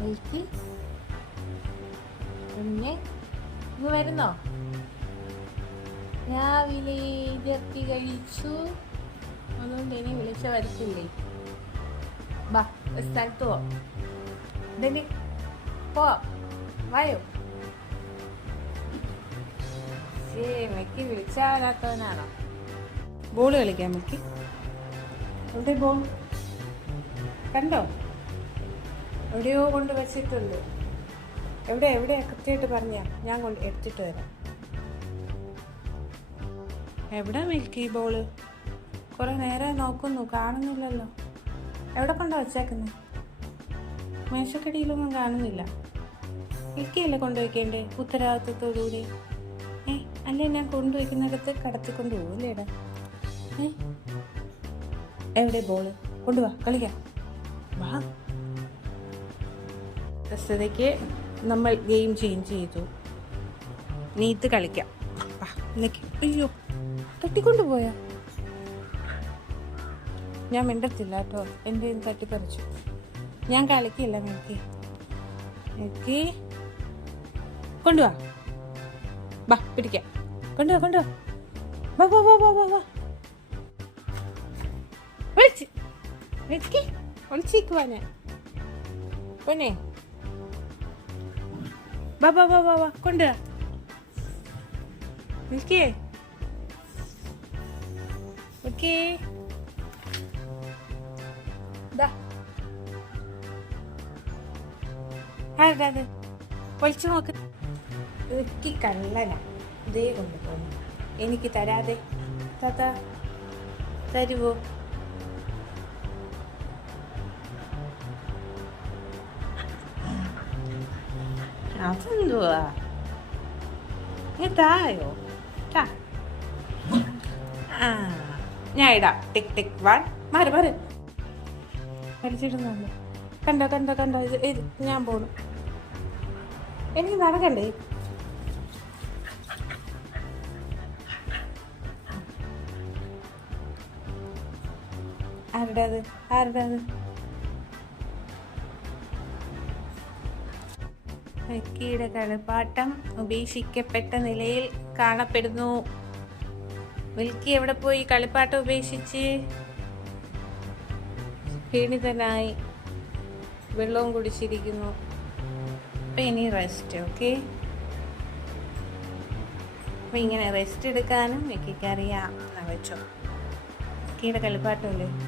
Milky പിന്നെ ഇന്ന് വരുന്നോ? രാവിലെ ഇരട്ടി കഴിച്ചു, അതുകൊണ്ട് ഇനി വിളിച്ച വരത്തില്ലേ? ബാ സ്ഥലത്ത് പോ, ഇതന്നെ പോ, വായോ. മെക്കി വിളിച്ചാലാത്തവനാണോ? ബോൾ കളിക്കാം മെക്കി. എവിടെ ബോൾ? കണ്ടോ? എവിടെയോ കൊണ്ട് വെച്ചിട്ടുണ്ട്. എവിടെയാ കൃത്യമായിട്ട് പറഞ്ഞാ ഞാൻ കൊണ്ട് എടുത്തിട്ട് വരാം. എവിടെ മിൽക്കി ബോള്? കുറെ നേരം നോക്കുന്നു, കാണുന്നില്ലല്ലോ. എവിടെ കൊണ്ടാ വച്ചേക്കുന്നത്? മേശക്കടിയിലൊന്നും കാണുന്നില്ല. മിൽക്കിയല്ലേ കൊണ്ടുവയ്ക്കേണ്ടേ ഉത്തരവാദിത്വത്തോടുകൂടി? അല്ലേ ഞാൻ കൊണ്ടുവയ്ക്കുന്നിടത്ത് കടത്തിക്കൊണ്ട് പോകും അല്ലേടാ? എവിടെ ബോള്? കൊണ്ടുവാ, കളിക്കാം വാ. പ്രസ്തുതയ്ക്ക് നമ്മൾ ഗെയിം ചേഞ്ച് ചെയ്തു. നീത്ത് കളിക്കാം. അയ്യോ, തട്ടിക്കൊണ്ടുപോയാ? ഞാൻ മിണ്ടത്തില്ല കേട്ടോ, എൻ്റെ തട്ടിപ്പറിച്ചു. ഞാൻ കളിക്കില്ല. എനിക്ക് കൊണ്ടുവാ, ബാ പിടിക്കാം. കൊണ്ടുവാ വാ വാ വാ വാ വാ വാ. ഒളിച്ചിക്കുവാ ഞാൻ പൊന്നെ. വാ വാ വാ വാ വാ, കൊണ്ടുവാ. മിൽക്കിയേ ഓക്കേ, ആരത് പൊളിച്ചു നോക്ക്. എനിക്ക് കള്ളനാ, ഇതേ കൊണ്ടുപോകുന്നു. എനിക്ക് തരാതെ താത്ത തരുവോ? അതെന്തുവാ? തായോ? ഞാൻ ഇടാം. ടിക് ടിക് 1 മാറി വലിച്ചിടുന്നുണ്ട്. കണ്ടോ ഇത് ഞാൻ പോണു. എനിക്ക് നടക്കണ്ടേ? ആരുടെ അത്? മിൽക്കിയുടെ കളിപ്പാട്ടം ഉപേക്ഷിക്കപ്പെട്ട നിലയിൽ കാണപ്പെടുന്നു. മിൽക്കി എവിടെ പോയി? കളിപ്പാട്ടം ഉപേക്ഷിച്ച് ക്ഷീണിതനായി വെള്ളവും കുടിച്ചിരിക്കുന്നു. അപ്പം ഇനി റെസ്റ്റ്. ഓക്കെ, അപ്പം ഇങ്ങനെ റെസ്റ്റ് എടുക്കാനും മിൽക്കിക്ക് അറിയാം. വെച്ചോ, മിൽക്കിയുടെ കളിപ്പാട്ടമല്ലേ.